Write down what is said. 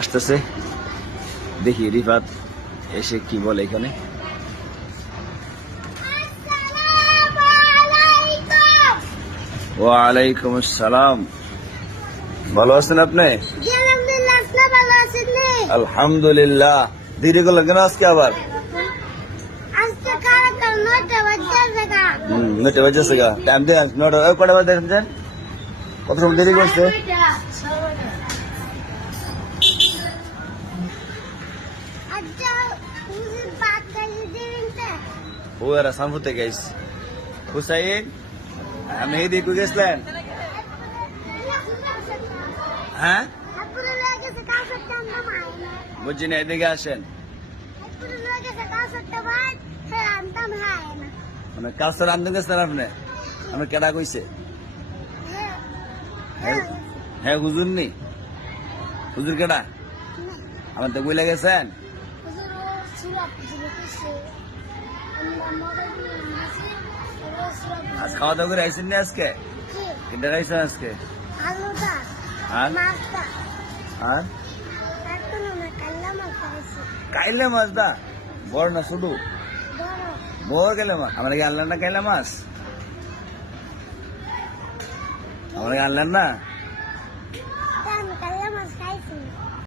আসতেছে, দেখি রিফাত এসে কি বলে এখানে। ওয়ালাইকুম আসসালাম। ভালো আছেন আপনি? আলহামদুলিল্লাহ। দেরি করলেন কেন আজকে আবার? 9টা বাজছে গা। টাইম দেন 9টা। কটা বাজে দেখেন? কত সময় দেরি করছে? ও এরা সামু থেকে আইসি। হুসাইন, আপনি এদিকে গেছিলেন? হ্যাঁ বুঝছি না, এদিকে আসেন। মানে কালচার আনতে গেছেন আপনি? আমি কেডা কইছে? হ্যাঁ হুজুর নি? হুজুর কেডা? আমার তো বইলে গেছেন। আজ খাওয়া দাওয়া করে আইসেন নি আজকে? কিনতে আইসেন আজকে? আর কাইলে মাছ দা বড় না শুধু বড় গেলে মাছ? আমরা কি আনলেন না কাইলে মাছ? আমরা কি আনলেন না?